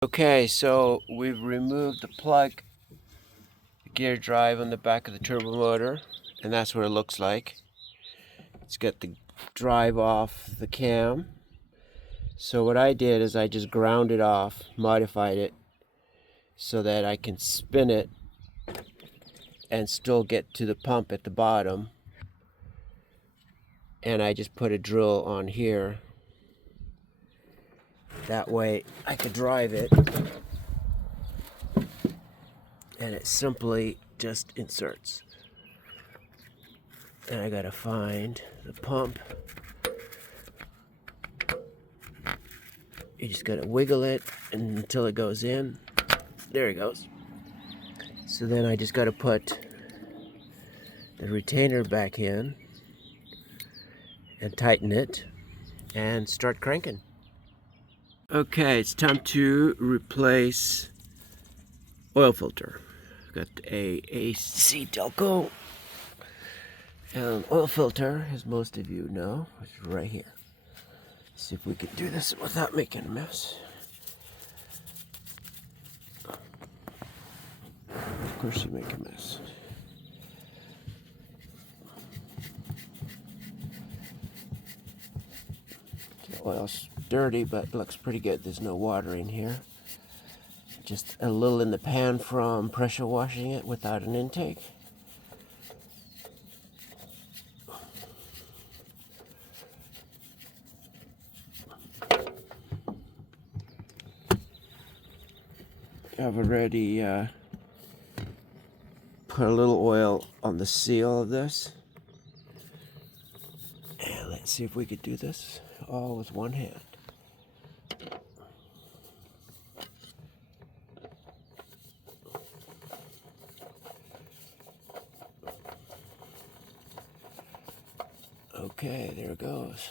Okay, so we've removed the plug gear drive on the back of the turbo motor, and that's what it looks like. It's got the drive off the cam. So what I did is I just ground it off, modified it, so that I can spin it and still get to the pump at the bottom. And I just put a drill on here. That way I could drive it. And it simply just inserts. And I gotta find the pump. You just gotta wiggle it until it goes in. There it goes. So then I just gotta put the retainer back in and tighten it and start cranking. Okay, it's time to replace oil filter. Got a AC Delco and oil filter, as most of you know, is right here. Let's see if we can do this without making a mess. Of course you make a mess. The oil's dirty, but looks pretty good. There's no water in here. Just a little in the pan from pressure washing it without an intake. I've already put a little oil on the seal of this. And let's see if we could do this all with one hand. Okay, there it goes.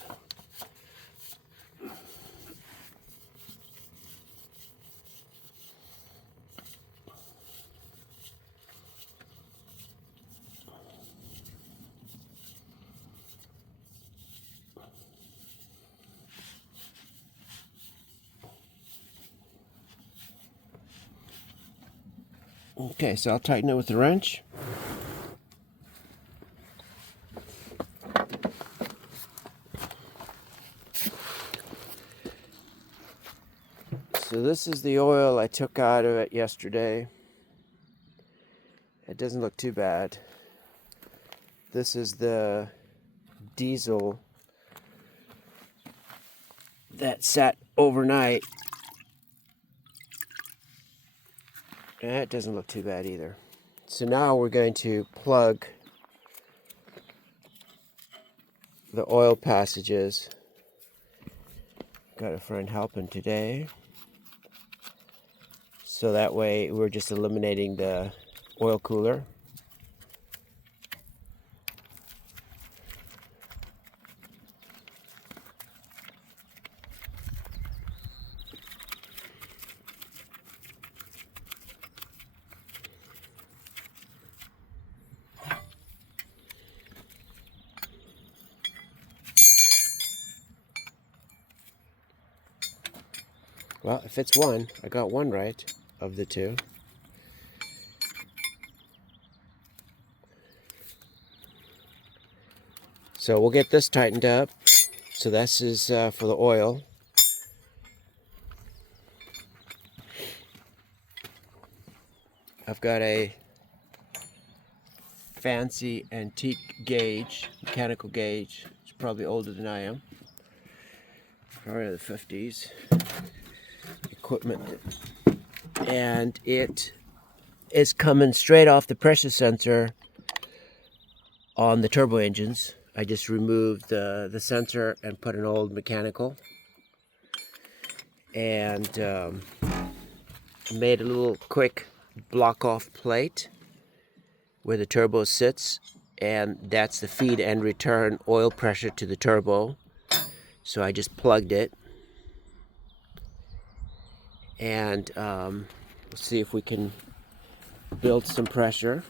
Okay, so I'll tighten it with the wrench. So this is the oil I took out of it yesterday. It doesn't look too bad. This is the diesel that sat overnight. It doesn't look too bad either. So now we're going to plug the oil passages. Got a friend helping today. So that way we're just eliminating the oil cooler. Well, if it's one, I got one right of the two. So we'll get this tightened up. So this is for the oil. I've got a fancy antique gauge, mechanical gauge. It's probably older than I am. Probably the 50s. Equipment. And it is coming straight off the pressure sensor on the turbo engines. I just removed the sensor and put an old mechanical. And made a little quick block off plate where the turbo sits, and that's the feed and return oil pressure to the turbo. So I just plugged it, and we'll see if we can build some pressure.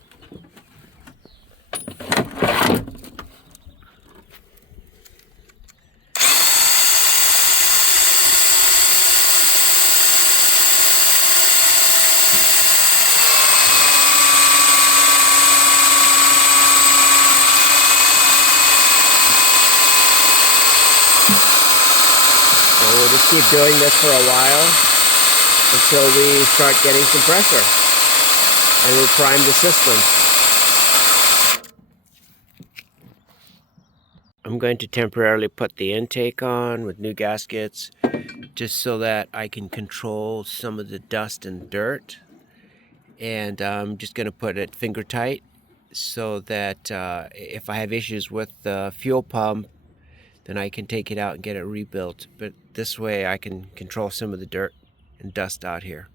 keep doing this for a while until we start getting some pressure and we prime the system. I'm going to temporarily put the intake on with new gaskets just so that I can control some of the dust and dirt. And I'm just going to put it finger tight so that if I have issues with the fuel pump, then I can take it out and get it rebuilt. But this way I can control some of the dirt and dust out here.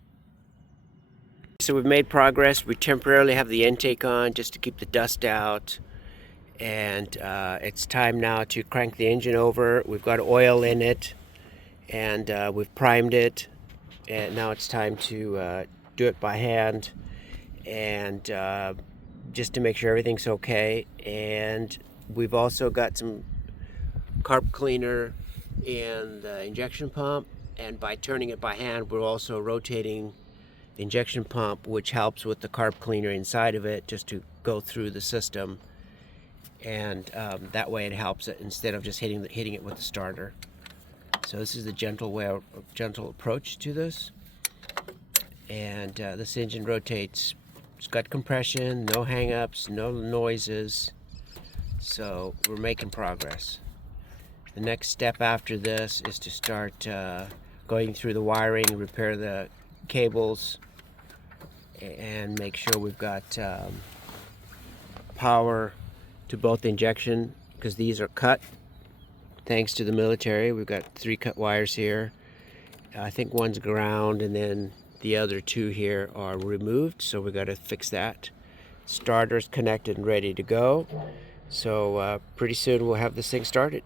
So we've made progress. We temporarily have the intake on just to keep the dust out. And it's time now to crank the engine over. We've got oil in it and we've primed it. And now it's time to do it by hand and just to make sure everything's okay. And we've also got some carb cleaner in the injection pump, and by turning it by hand we're also rotating the injection pump, which helps with the carb cleaner inside of it just to go through the system, and that way it helps it instead of just hitting it with the starter. So this is the gentle approach to this. And this engine rotates. It's got compression, no hang-ups, no noises, so we're making progress. The next step after this is to start going through the wiring, repair the cables, and make sure we've got power to both injection, because these are cut thanks to the military. We've got 3 cut wires here. I think one's ground, and then the other 2 here are removed, so we got to fix that. Starter's connected and ready to go. So pretty soon we'll have this thing started.